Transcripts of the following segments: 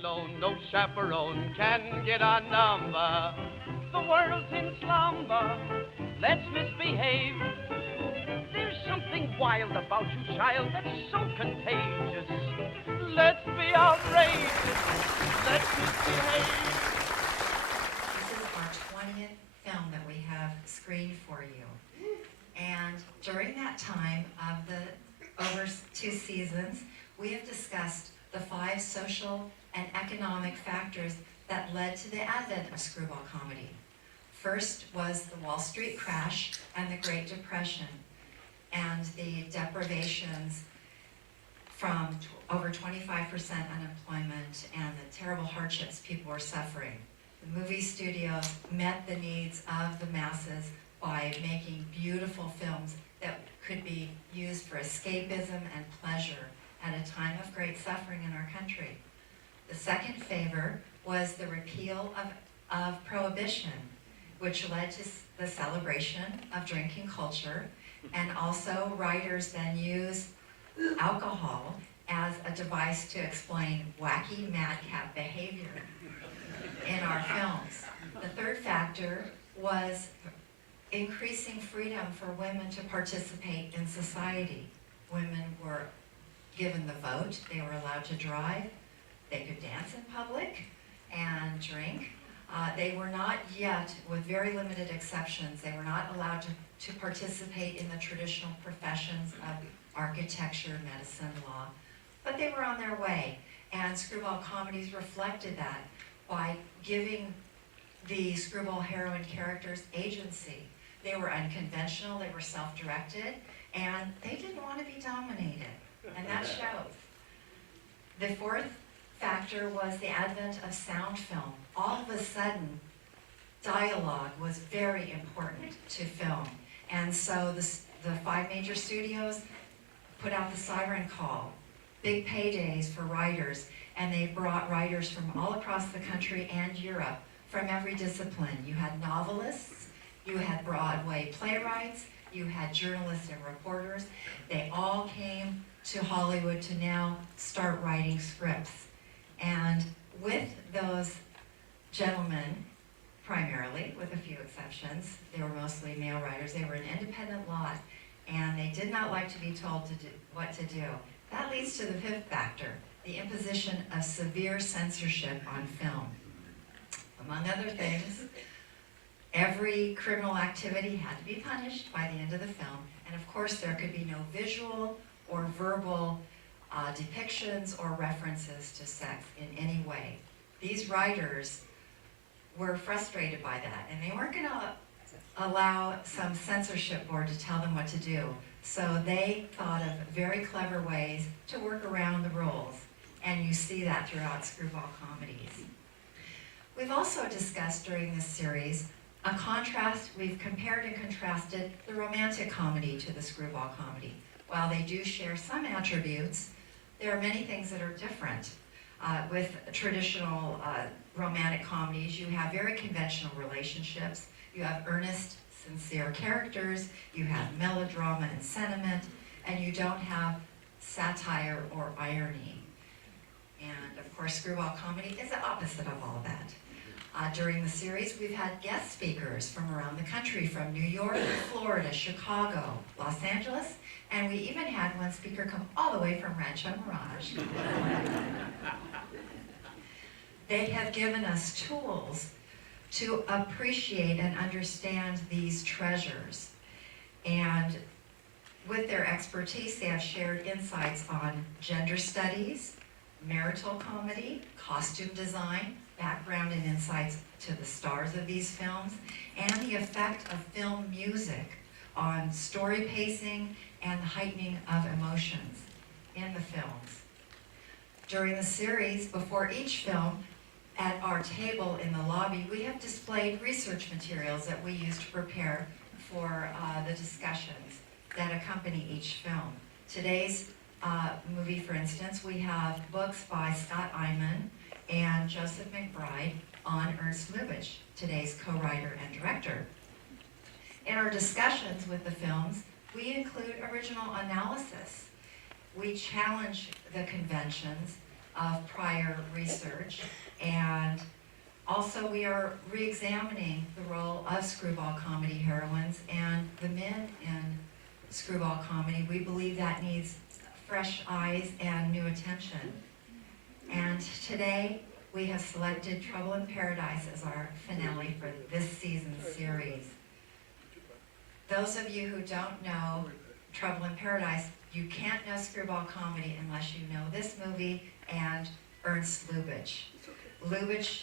alone, no chaperone can get our number. The world's in slumber, let's misbehave. There's something wild about you, child, that's so contagious. Let's be outrageous, let's misbehave. This is our 20th film that we have screened for you. And during that time of the over 2 seasons, we have discussed the 5 social and economic factors that led to the advent of screwball comedy. First was the Wall Street crash and the Great Depression, and the deprivations from over 25% unemployment and the terrible hardships people were suffering. The movie studios met the needs of the masses by making beautiful films that could be used for escapism and pleasure at a time of great suffering in our country. The second favor was the repeal of prohibition, which led to the celebration of drinking culture, and also writers then used alcohol as a device to explain wacky madcap behavior in our films. The third factor was increasing freedom for women to participate in society. Women were given the vote, they were allowed to drive, they could dance in public and drink. They were not yet, with very limited exceptions, they were not allowed to participate in the traditional professions of architecture, medicine, law, but they were on their way. And screwball comedies reflected that by giving the screwball heroine characters agency. They were unconventional, they were self-directed, and they didn't want to be dominated, and that shows. The fourth factor was the advent of sound film. All of a sudden, dialogue was very important to film, and so the 5 major studios put out the siren call, big paydays for writers, and they brought writers from all across the country and Europe from every discipline. You had novelists, you had Broadway playwrights, you had journalists and reporters. They all came to Hollywood to now start writing scripts. And with those gentlemen, primarily, with a few exceptions, they were mostly male writers, they were an independent lot, and they did not like to be told what to do. That leads to the fifth factor, the imposition of severe censorship on film. Among other things, every criminal activity had to be punished by the end of the film, and of course there could be no visual or verbal depictions or references to sex in any way. These writers were frustrated by that, and they weren't going to allow some censorship board to tell them what to do. So they thought of very clever ways to work around the rules, and you see that throughout screwball comedies. We've also discussed during this series a contrast. We've compared and contrasted the romantic comedy to the screwball comedy. While they do share some attributes, there are many things that are different. With traditional romantic comedies, you have very conventional relationships. You have earnest, sincere characters. You have melodrama and sentiment, and you don't have satire or irony. And of course, screwball comedy is the opposite of all that. During the series, we've had guest speakers from around the country, from New York, Florida, Chicago, Los Angeles, and we even had one speaker come all the way from Rancho Mirage. They have given us tools to appreciate and understand these treasures. And with their expertise, they have shared insights on gender studies, marital comedy, costume design, background and insights to the stars of these films, and the effect of film music on story pacing and heightening of emotions in the films. During the series, before each film, at our table in the lobby, we have displayed research materials that we use to prepare for the discussions that accompany each film. Today's movie, for instance, we have books by Scott Eyman and Joseph McBride on Ernst Lubitsch, today's co-writer and director. In our discussions with the films, we include original analysis. We challenge the conventions of prior research, and also we are re-examining the role of screwball comedy heroines and the men in screwball comedy. We believe that needs fresh eyes and new attention. And today we have selected Trouble in Paradise as our finale for this season's series. Those of you who don't know Trouble in Paradise, you can't know screwball comedy unless you know this movie and Ernst Lubitsch. Lubitsch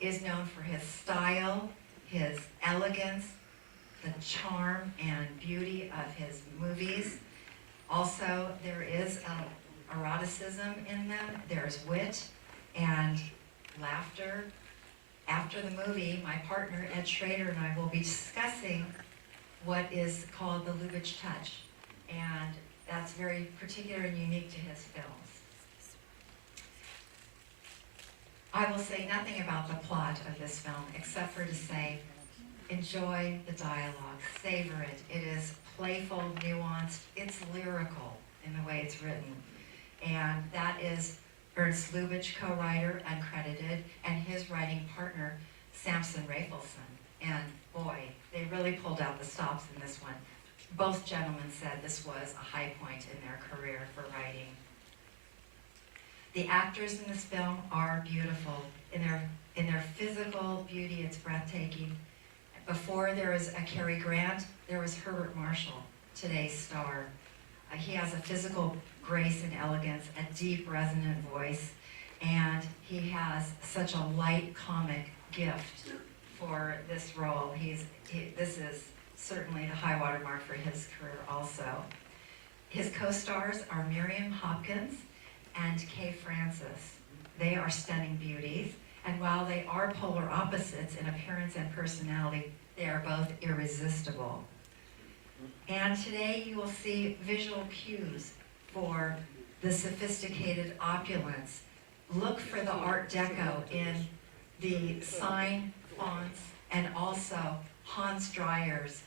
is known for his style, his elegance, the charm and beauty of his movies. Also, there is eroticism in them, there's wit and laughter. After the movie, my partner Ed Schrader and I will be discussing what is called the Lubitsch touch, and that's very particular and unique to his films. I will say nothing about the plot of this film except for to say, enjoy the dialogue, savor it. It is playful, nuanced, it's lyrical in the way it's written. And that is Ernst Lubitsch, co-writer, uncredited, and his writing partner, Samson Rafelson. And boy, they really pulled out the stops in this one. Both gentlemen said this was a high point in their career for writing. The actors in this film are beautiful. In their physical beauty, it's breathtaking. Before there was a Cary Grant, there was Herbert Marshall, today's star. He has a physical grace and elegance, a deep, resonant voice, and he has such a light comic gift for this role. This is certainly the high water mark for his career also. His co-stars are Miriam, Hopkins, and Kay Francis. They are stunning beauties, and while they are polar opposites in appearance and personality, they are both irresistible. And today you will see visual cues for the sophisticated opulence. Look for the Art Deco in the sign fonts and also Hans Dreyer's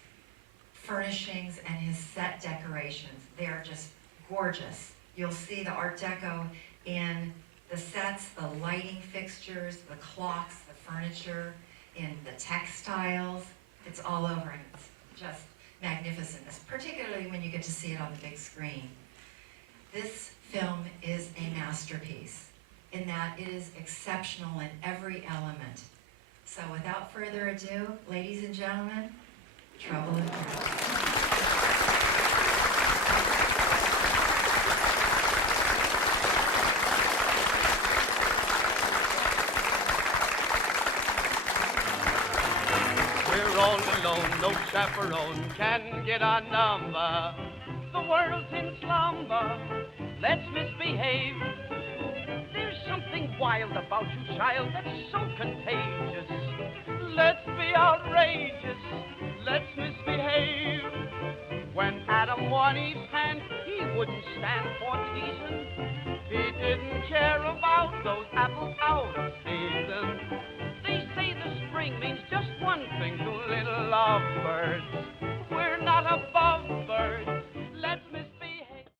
furnishings and his set decorations. They are just gorgeous. You'll see the Art Deco in the sets, the lighting fixtures, the clocks, the furniture, in the textiles. It's all over, and it's just magnificent, particularly when you get to see it on the big screen. This film is a masterpiece in that it is exceptional in every element. So without further ado, ladies and gentlemen, Trouble in Paradise. All alone, no chaperone can get our number. The world's in slumber, let's misbehave. There's something wild about you, child, that's so contagious. Let's be outrageous, let's misbehave. When Adam won Eve's hand, he wouldn't stand for teasing. He didn't care about those apples out of